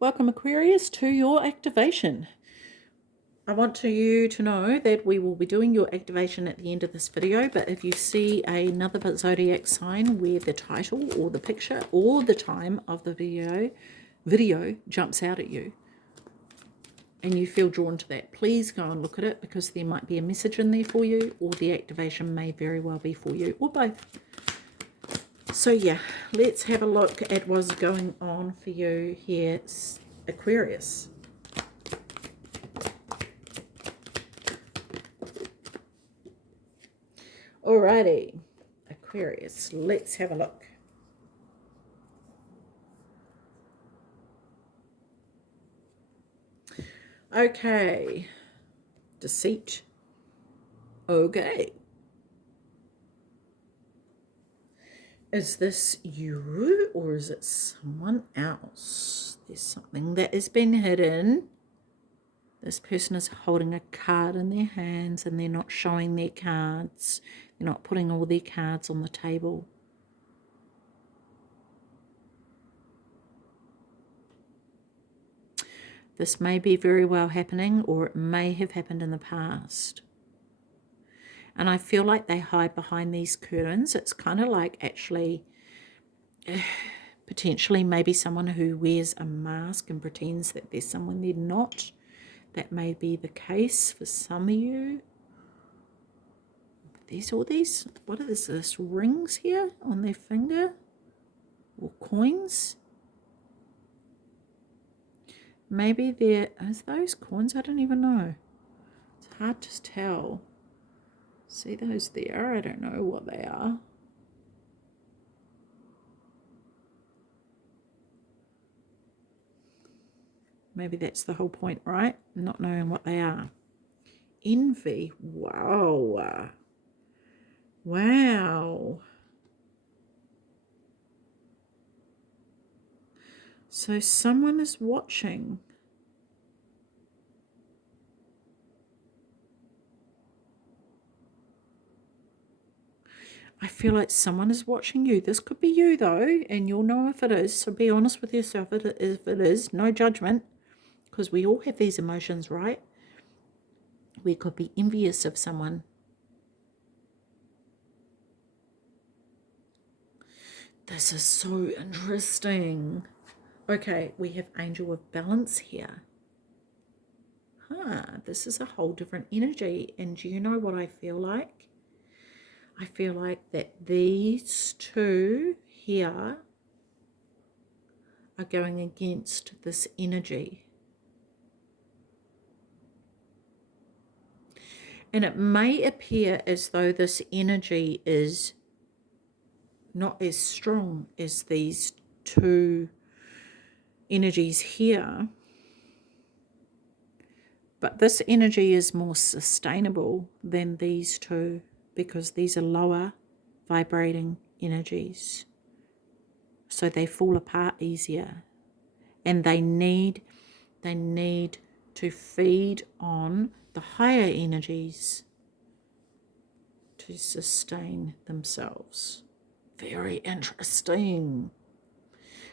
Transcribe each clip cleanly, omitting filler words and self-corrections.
Welcome Aquarius to your activation. I want you to know that we will be doing your activation at the end of this video, but if you see another zodiac sign where the title or the picture or the time of the video jumps out at you and you feel drawn to that, please go and look at it, because there might be a message in there for you, or the activation may very well be for you, or both. So yeah, let's have a look at what's going on for you here, Aquarius. Alrighty, Aquarius, let's have a look. Okay, deceit. Okay. Is this you or is it someone else? There's something that has been hidden. This person is holding a card in their hands and they're not showing their cards. They're not putting all their cards on the table. This may be very well happening, or it may have happened in the past. And I feel like they hide behind these curtains. It's kind of like actually potentially maybe someone who wears a mask and pretends that there's someone they're not. That may be the case for some of you. There's all these, what is this, rings here on their finger? Or coins? Maybe is those coins? I don't even know. It's hard to tell. See those there? I don't know what they are. Maybe that's the whole point, right? Not knowing what they are. Envy. Wow. Wow. So someone is watching. I feel like someone is watching you. This could be you, though, and you'll know if it is. So be honest with yourself if it is. No judgment, because we all have these emotions, right? We could be envious of someone. This is so interesting. Okay, we have Angel of Balance here. This is a whole different energy. And do you know what I feel like? I feel like that these two here are going against this energy. And it may appear as though this energy is not as strong as these two energies here. But this energy is more sustainable than these two, because these are lower vibrating energies. So they fall apart easier. And they need to feed on the higher energies to sustain themselves. Very interesting.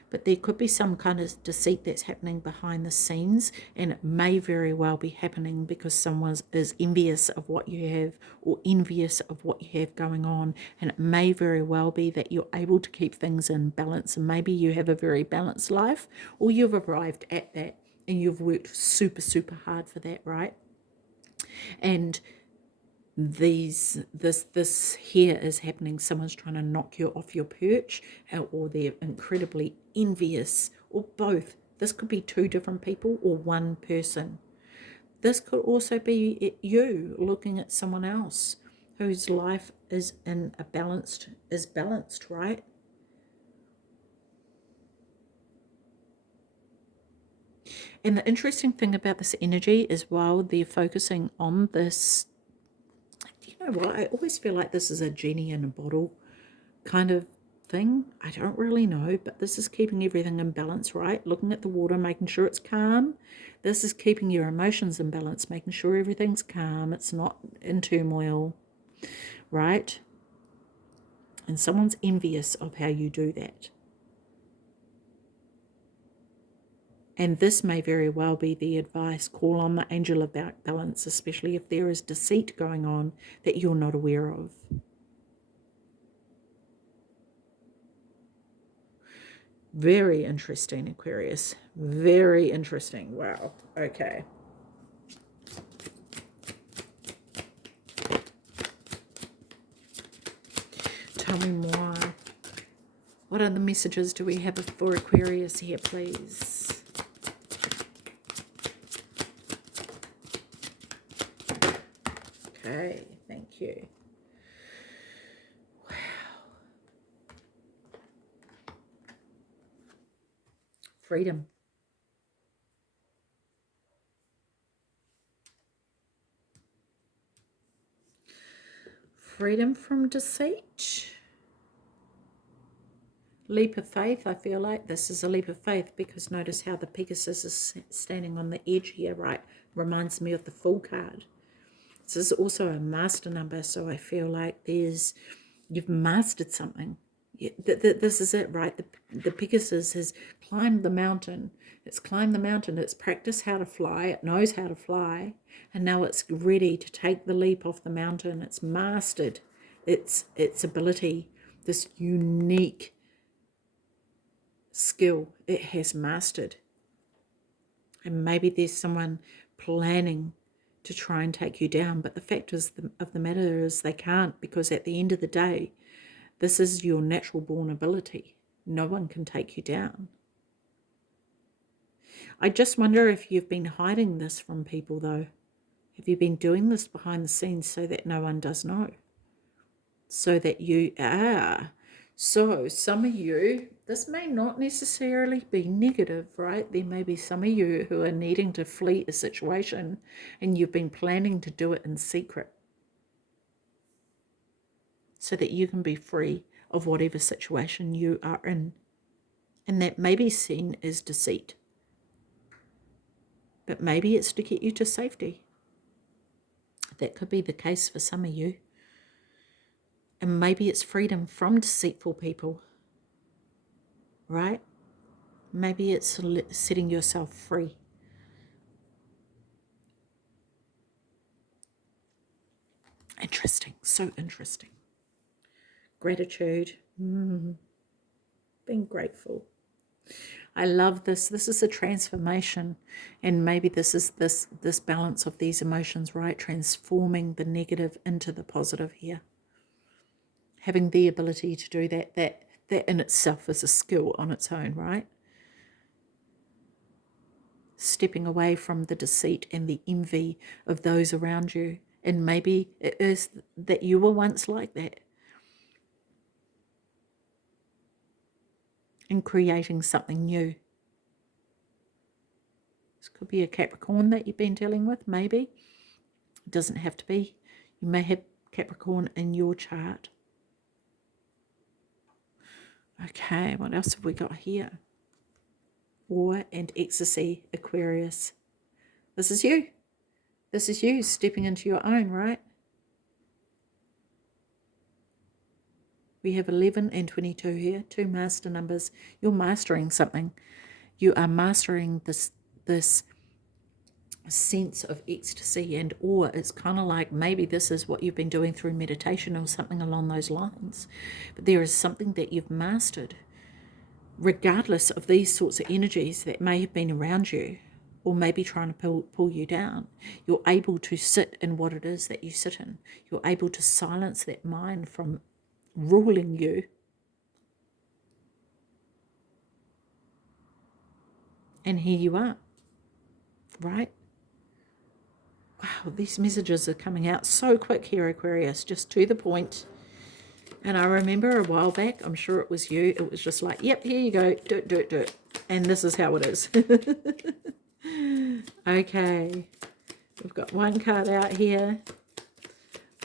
But there could be some kind of deceit that's happening behind the scenes, and it may very well be happening because someone is envious of what you have, or envious of what you have going on, and it may very well be that you're able to keep things in balance, and maybe you have a very balanced life, or you've arrived at that and you've worked super, super hard for that, right? And this here is happening. Someone's trying to knock you off your perch, or they're incredibly envious, or both. This could be two different people or one person. This could also be you looking at someone else whose life is balanced, right? And the interesting thing about this energy is, while they're focusing on this, you know what, I always feel like this is a genie in a bottle kind of thing. I don't really know, but this is keeping everything in balance, right? Looking at the water, making sure it's calm. This is keeping your emotions in balance, making sure everything's calm, it's not in turmoil, right? And someone's envious of how you do that. And this may very well be the advice. Call on the angel of balance, especially if there is deceit going on that you're not aware of. Very interesting, Aquarius. Very interesting. Wow. Okay. Tell me more. What other messages do we have for Aquarius here, please? Okay, thank you. Wow. Freedom. Freedom from deceit. Leap of faith. I feel like this is a leap of faith because notice how the Pegasus is standing on the edge here, right? Reminds me of the Fool card. This is also a master number, so I feel like you've mastered something. This is it, right? The Pegasus has climbed the mountain. It's climbed the mountain. It's practiced how to fly. It knows how to fly. And now it's ready to take the leap off the mountain. It's mastered its ability, this unique skill it has mastered. And maybe there's someone planning to try and take you down, but the fact of the matter is they can't, because at the end of the day, this is your natural born ability. No one can take you down. I just wonder if you've been hiding this from people, though. Have you been doing this behind the scenes so that no one does know? So that you are. So some of you, this may not necessarily be negative, right? There may be some of you who are needing to flee a situation and you've been planning to do it in secret so that you can be free of whatever situation you are in. And that may be seen as deceit. But maybe it's to get you to safety. That could be the case for some of you. And maybe it's freedom from deceitful people, right? Maybe it's setting yourself free. Interesting, so interesting. Gratitude, being grateful. I love this. This is a transformation, and maybe this is this balance of these emotions, right? Transforming the negative into the positive here. Having the ability to do that in itself is a skill on its own, right? Stepping away from the deceit and the envy of those around you. And maybe it is that you were once like that. And creating something new. This could be a Capricorn that you've been dealing with, maybe. It doesn't have to be. You may have Capricorn in your chart. Okay, what else have we got here? War and ecstasy, Aquarius. This is you. This is you stepping into your own, right? We have 11 and 22 here, two master numbers. You're mastering something. You are mastering this sense of ecstasy and awe. It's kind of like maybe this is what you've been doing through meditation or something along those lines. But there is something that you've mastered, regardless of these sorts of energies that may have been around you or maybe trying to pull you down. You're able to sit in what it is that you sit in. You're able to silence that mind from ruling you. And here you are, right? Wow, these messages are coming out so quick here, Aquarius, just to the point. And I remember a while back, I'm sure it was you, it was just like, yep, here you go, do it. And this is how it is. Okay, we've got one card out here.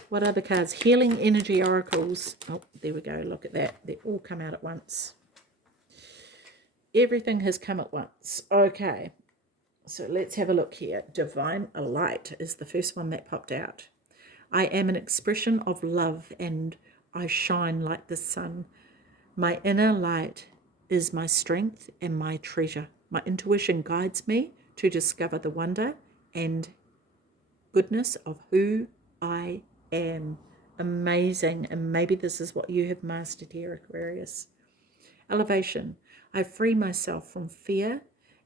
What other cards? Healing Energy Oracles. Oh, there we go, look at that. They all come out at once. Everything has come at once. Okay, so let's have a look here. Divine Light is the first one that popped out. I am an expression of love and I shine like the sun. My inner light is my strength and my treasure. My intuition guides me to discover the wonder and goodness of who I am. Amazing. And maybe this is what you have mastered here, Aquarius. Elevation. I free myself from fear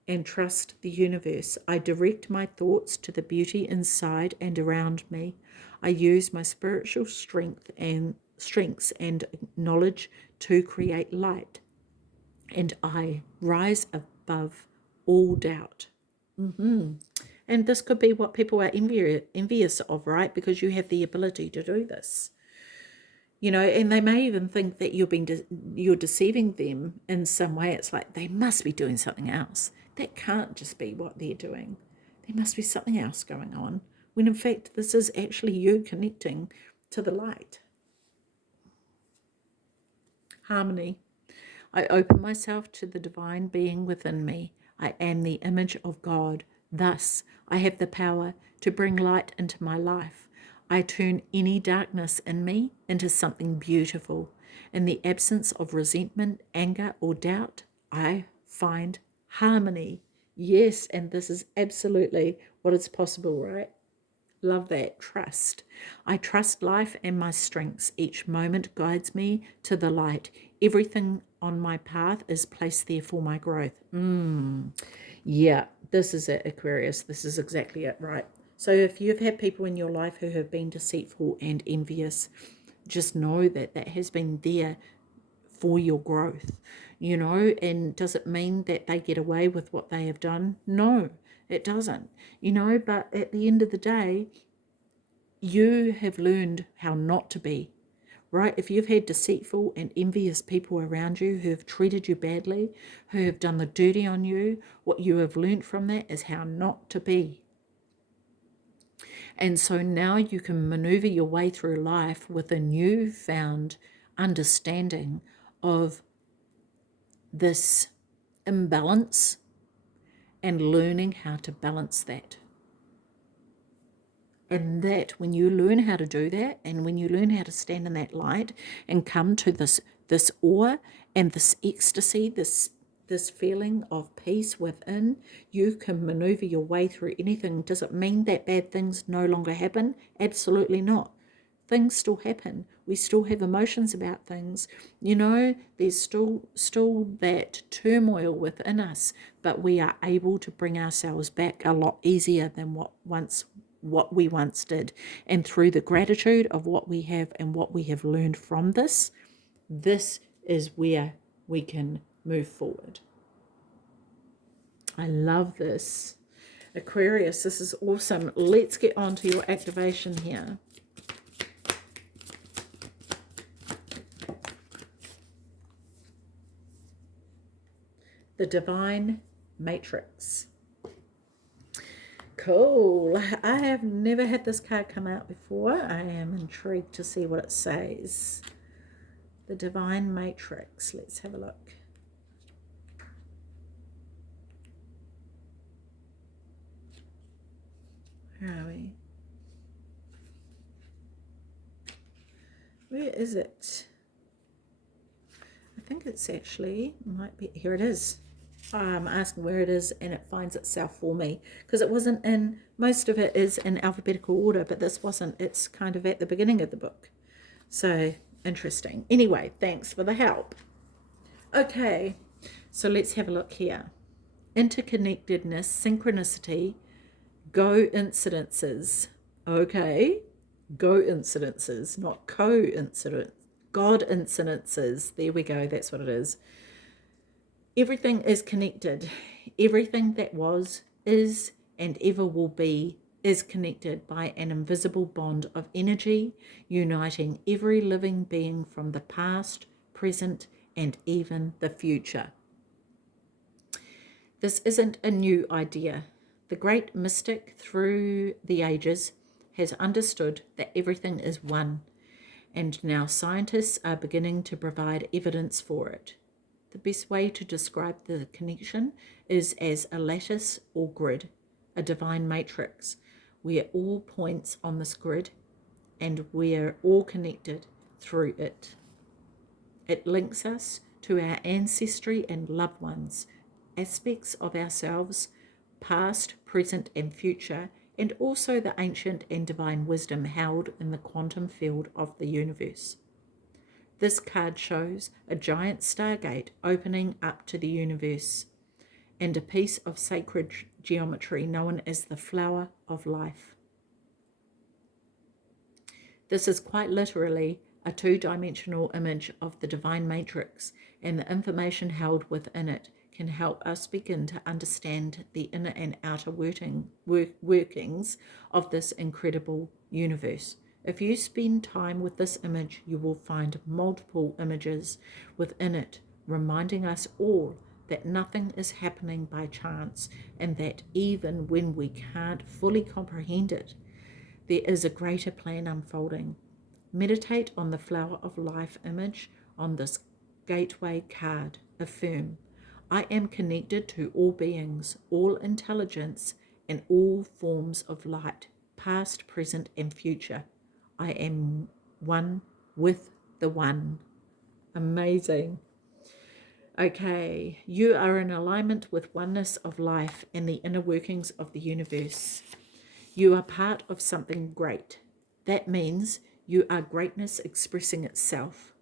and trust the universe. I direct my thoughts to the beauty inside and around me. I use my spiritual strengths and knowledge to create light. And I rise above all doubt. And this could be what people are envious of, right? Because you have the ability to do this. You know, and they may even think that you're deceiving them in some way. It's like they must be doing something else. That can't just be what they're doing. There must be something else going on, when in fact this is actually you connecting to the light. Harmony. I open myself to the divine being within me. I am the image of God. Thus, I have the power to bring light into my life. I turn any darkness in me into something beautiful. In the absence of resentment, anger, or doubt, I find harmony. Yes, and this is absolutely what is possible, right? Love that. Trust. I trust life and my strengths. Each moment guides me to the light. Everything on my path is placed there for my growth. Yeah, this is it, Aquarius. This is exactly it, right? So if you've had people in your life who have been deceitful and envious, just know that that has been there for your growth, you know. And does it mean that they get away with what they have done? No, it doesn't, you know. But at the end of the day, you have learned how not to be, right? If you've had deceitful and envious people around you who have treated you badly, who have done the dirty on you, what you have learned from that is how not to be. And so now you can maneuver your way through life with a newfound understanding of this imbalance and learning how to balance that. And that when you learn how to do that, and when you learn how to stand in that light and come to this awe and this ecstasy, this feeling of peace within, you can maneuver your way through anything. Does it mean that bad things no longer happen? Absolutely not. Things still happen. We still have emotions about things. You know, there's still that turmoil within us, but we are able to bring ourselves back a lot easier than what we once did. And through the gratitude of what we have and what we have learned from this is where we can move forward. I love this. Aquarius, this is awesome. Let's get on to your activation here. The Divine Matrix. Cool. I have never had this card come out before. I am intrigued to see what it says. The Divine Matrix. Let's have a look. Where are we? Where is it? I think it's actually, might be, here it is. I'm asking where it is and it finds itself for me, because it wasn't in, most of it is in alphabetical order, but this wasn't. It's kind of at the beginning of the book. So interesting. Anyway, thanks for the help. Okay, so let's have a look here. Interconnectedness, synchronicity, go incidences. Okay, go incidences, not coincidence. God incidences. There we go. That's what it is. Everything is connected. Everything that was, is, and ever will be is connected by an invisible bond of energy, uniting every living being from the past, present, and even the future. This isn't a new idea. The great mystic through the ages has understood that everything is one, and now scientists are beginning to provide evidence for it. The best way to describe the connection is as a lattice or grid, a divine matrix, where all points on this grid and we're all connected through it. It links us to our ancestry and loved ones, aspects of ourselves, past, present, and future, and also the ancient and divine wisdom held in the quantum field of the universe. This card shows a giant stargate opening up to the universe and a piece of sacred geometry known as the flower of life. This is quite literally a two-dimensional image of the divine matrix, and the information held within it can help us begin to understand the inner and outer workings of this incredible universe. If you spend time with this image, you will find multiple images within it, reminding us all that nothing is happening by chance, and that even when we can't fully comprehend it, there is a greater plan unfolding. Meditate on the flower of life image on this gateway card. Affirm, I am connected to all beings, all intelligence, and all forms of light, past, present, and future. I am one with the one. Amazing. Okay, you are in alignment with oneness of life and the inner workings of the universe. You are part of something great. That means you are greatness expressing itself.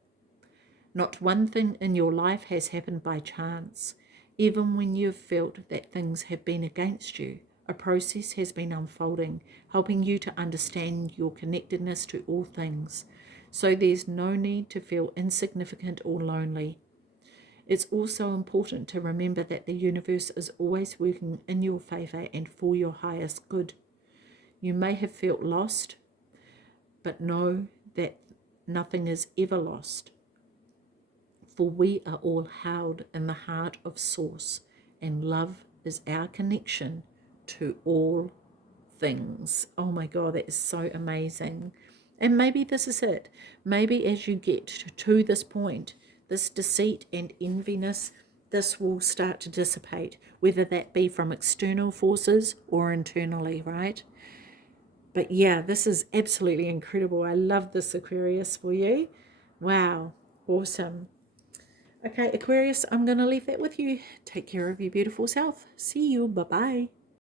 Not one thing in your life has happened by chance. Even when you've felt that things have been against you, a process has been unfolding, helping you to understand your connectedness to all things. So there's no need to feel insignificant or lonely. It's also important to remember that the universe is always working in your favor and for your highest good. You may have felt lost, but know that nothing is ever lost. For we are all held in the heart of Source, and love is our connection to all things. Oh my God, that is so amazing. And maybe this is it. Maybe as you get to this point, this deceit and enviness, this will start to dissipate, whether that be from external forces or internally, right? But yeah, this is absolutely incredible. I love this, Aquarius, for you. Wow, awesome. Okay, Aquarius, I'm going to leave that with you. Take care of your beautiful self. See you. Bye-bye.